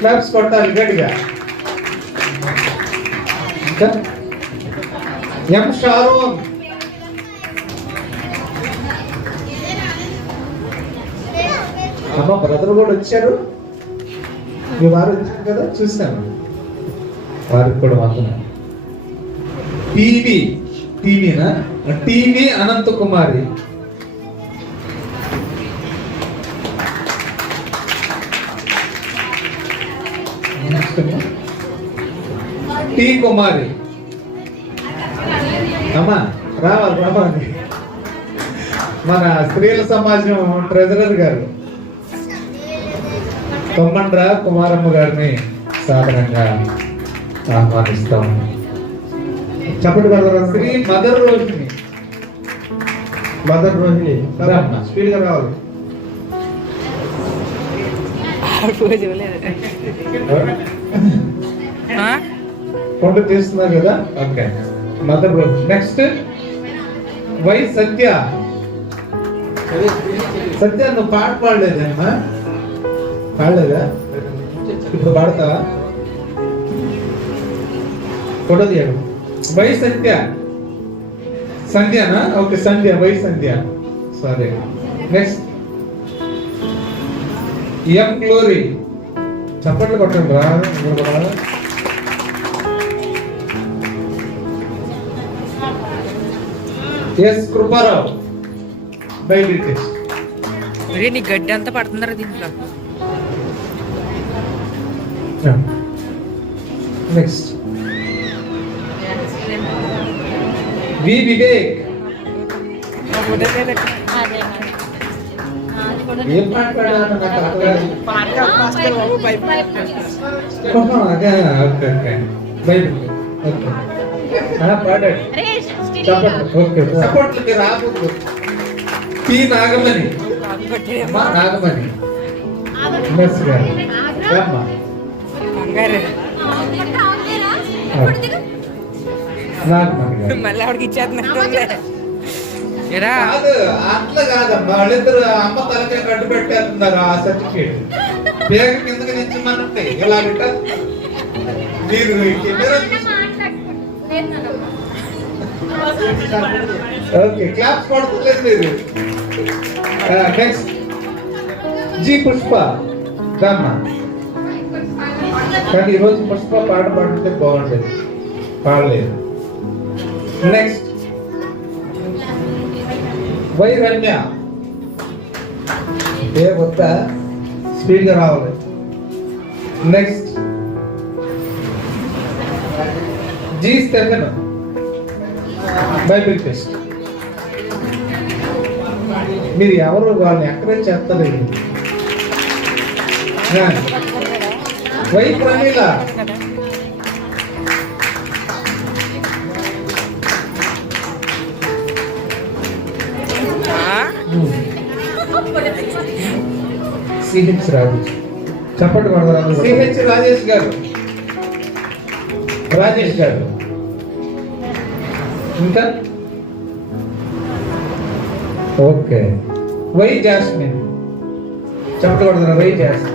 Claps కొట్టాలి గట్టిగా ఎం Sharon అమ్మ బ్రదర్ కూడా వచ్చారు. మీ వారు వచ్చారు కదా చూశాను. వారికి కూడా వందనాలు. టీవీ టీవీనా టీవీ అనంత కుమారి టీ కుమారి. అమ్మా రావాలి రావాలి మన స్త్రీల సమాజం ట్రెజరర్ గారు. తొమ్మండ్ర కుమారమ్మ గారిని సాధారణంగా ఆహ్వానిస్తాం. చెప్పండి brother Shri mother Rohini. Mother Rohini రమ్మ. స్పీడ్గా రావాలి. కొండ తీస్తున్నారు కదా okay mother Rohini next Y Satya Satya నువ్వు పాట పాడలేదమ్మా పాడలేదా ఇప్పుడు పాడతావా ఫోటో తీయడం వై సత్య సంధ్యనా ఓకే సంధ్య వై సంధ్య సరే నెక్స్ట్ ఎం గ్లోరీ చప్పట్లు కొట్టండి రా. ఎస్ కృపారావు. టెస్ట్ ఒరే నీ గడ్డి అంతా పడుతుందరా దీంట్లో. నెక్స్ట్. వి వివేక్. ఏం పాట పాడారు నాకు అర్థం కాదు. ఓహో, అదే ఓకే ఓకే బైబిల్ ఓకే ఆ, పాడాడు చెప్పండి ఓకే సపోర్ట్లకి రాబోదు పి నాగమణి అమ్మా నాగమణి మెస్ గారు రమ్మ కంగారు నాగమణి గారు మళ్ళీ ఆవిడకి ఇచ్చేస్తున్నట్టుందిలే ఎరా కాదు అట్లా కాదమ్మా. వాళ్ళిద్దరు అమ్మ తలకాయ కట్టు పెట్టేస్తున్నారు ఆ సర్టిఫికేట్ పేరు కిందకి ఇలా గిట్ట మీరు కెమెరా ఓకే క్లాప్స్ పడుతులేదు మీరు. నెక్స్ట్ జీ పుష్ప రామ్మా. కానీ ఈరోజు పుష్ప పాట పాడుతుంటే బాగుండేది. పాడలేదు. నెక్స్ట్ వై రమ్య ఏ కొత్త? స్పీడ్గా రావాలి. Next. G Stephen. Bible test. మీరు ఎవరు వాళ్ళని ఎక్కడే చేస్తలేదు వై ప్రమీల. సిహెచ్ రాజు. చప్పట్లు కొడతారు సిహెచ్ రాజేష్ గారు. రాజేష్ గారు. ఇంకా? ఓకే. Y Jasmine. చప్పట్లు కొడతారు వై జాస్మిన్.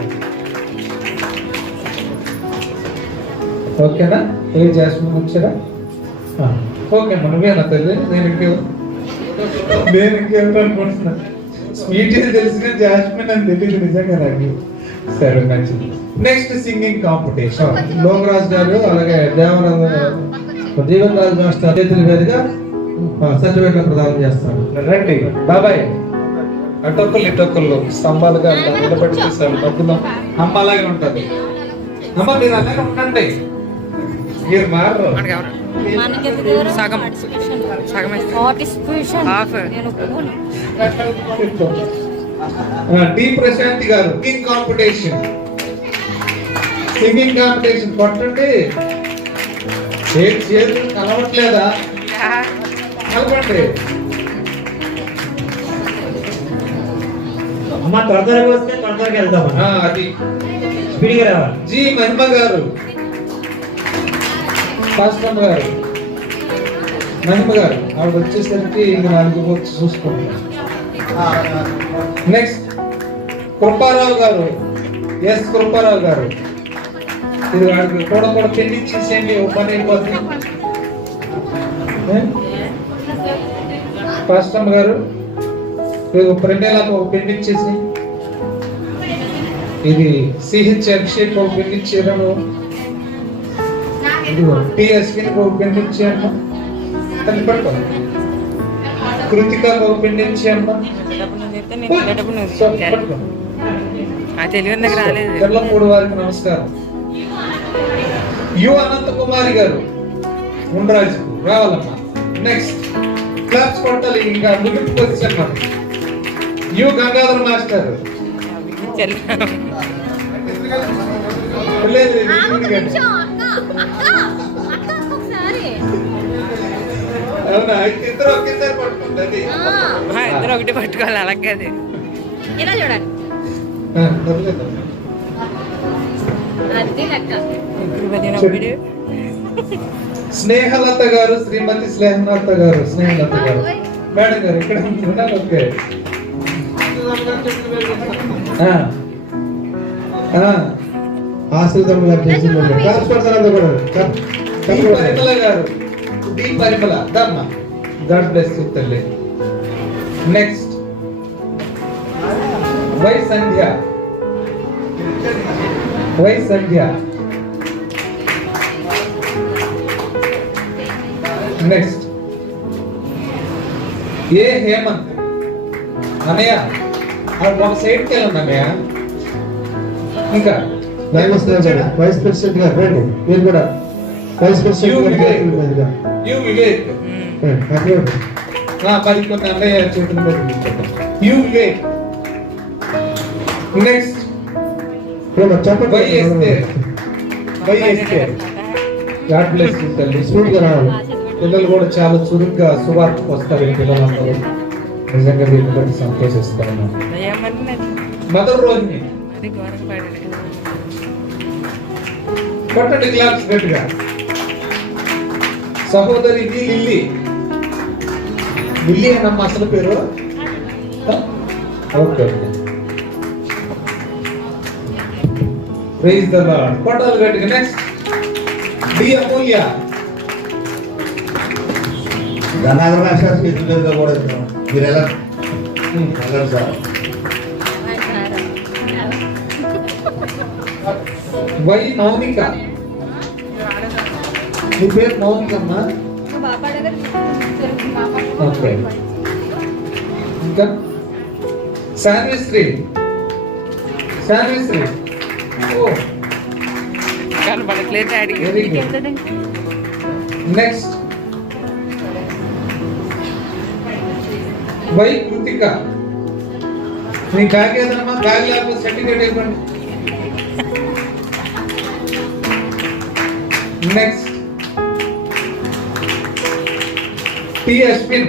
ఓకేనా? ఏ జాస్మిన్ వచ్చారా ఓకే అమ్మ నువ్వేనా తల్లి? నేను ఇంకే నేను ఇంకేమిటో అనుకుంటున్నా స్వీట్ తెలుసు కానీ జాస్మిన్ అని తెలియదు నిజంగా నాకు సరే మంచిది. నెక్స్ట్ సింగింగ్ కాంపిటీషన్ లోకరాజు గారు అలాగే దేవనంద దీవెన్ రాజు మాస్టర్ చేతుల మీదుగా సర్టిఫికెట్ ప్రదానం చేస్తారు. రండి. బాబాయ్. అటొక్కలు ఇటొక్కలు స్తంభాలుగా నిలబడి తీసారు మధ్యలో అమ్మ అలాగే ఉంటుంది. అమ్మ మీరు అలాగే ఉండండి. మీరు ఎవరు సగం. డి ప్రశాంతి గారు సింగింగ్ కాంపిటీషన్. సింగింగ్ కాంపిటీషన్ కొట్టండి. ఏం చేతులు కలవట్లేదా? అమ్మ త్వర త్వరగా వస్తే త్వర త్వరగా ఆ, అది. స్పీడ్గా రావాలి. జి మహిమ గారు. పాస్టమ్ గారు మహిమ గారు ఆవిడ వచ్చేసరికి ఇంక నాలుగు వచ్చి చూసుకుంటాం నెక్స్ట్ కృపారావు గారు ఎస్ కృపారావు గారు. ఇది వాడికి కూడా కూడా పెళ్ళి ఇచ్చేసేయండి ఓ పని అయిపోతుంది ఏ? Hmm? పాస్టమ్ గారు ప్రణేలకు ఒక పెళ్ళి ఇచ్చేసి ఇది సిహెచ్ అభిషేక్ ఒక పెళ్ళి ఇచ్చేయడం ఇదిగో కృతిక తెల్లమూడు వారికి నమస్కారం. యు అనంత కుమారి గారు ఉండరాజు రావాలమ్మా. నెక్స్ట్ క్లాప్స్ కొట్టాలి ఇంకా ముగింపు పొజిషన్ యు గంగాధర్ మాస్టర్. లేదు ఇద్దరు ఒకటి పట్టుకోవాలి అలాగే అది. ఇలా చూడండి. ఆ, తప్పలేదు. అది లెక్క. ఇప్పుడు పదిహేనప్పుడు స్నేహలత గారు శ్రీమతి స్నేహలత గారు స్నేహలత గారు. మేడం గారు ఇక్కడ ఉన్నారు ఓకే. ఆ. ఆ. ఆశ్రితం గారు చేసిందండి క్లాస్ కొడతారంతా కూడా చప్- డి చప్పట్లు పరిమళ గారు? డి పరిమళ దమ్మ గాడ్ బ్లెస్ యు తల్లి. Next Y Sandhya? Y Sandhya? Next A Hemanth? అనయ్య ఆ ఒక సైడ్కి వెళ్ళండి అన్నయ్య ఇంకా. నమస్తే మేడం. వైస్ ప్రెసిడెంట్ గారు రండి. మీరు కూడా. Vice president. యు వివేక్ మరి కొన్ని అన్నయ్య చేతుల మీద. యు వివేక్ నెక్స్ట్ చెప్పండి. Y Esther Y Esther god bless you తల్లి. స్పీడ్గా రావాలి. పిల్లలు కూడా చాలా చురుగ్గా సువార్తకు వస్తారు ఈ పిల్లలందరూ. నిజంగా వీళ్ళు బట్టి సంతోషిస్తాను మదర్ రోజుని కొట్టండి క్లాప్స్ గట్టిగా సహోదరి వి లిల్లీ లిల్లీ అన్నమ్మ అసలు పేరు okay okay praise the lord కొట్టాలి గట్టిగా నెక్స్ట్ డి అమూల్య ధనాగర మాస్టర్ చేతుల మీదుగా కూడా ఇస్తున్నాం. మీరు ఎలా వెళ్ళండి సార్ వై మౌనిక నీ పేరు మౌనిక అమ్మా బాబా దగ్గర ఓకే ఇంకా శాన్విశ్రీ శాన్విశ్రీ ఓ కనపడట్లేదు డాడీకి Very good. Next Y Krithika నీ బ్యాగ్ ఏదమ్మా బ్యాగ్ లేకపోతే సర్టిఫికేట్ ఇవ్వండి నెక్స్ట్ టి అశ్విన్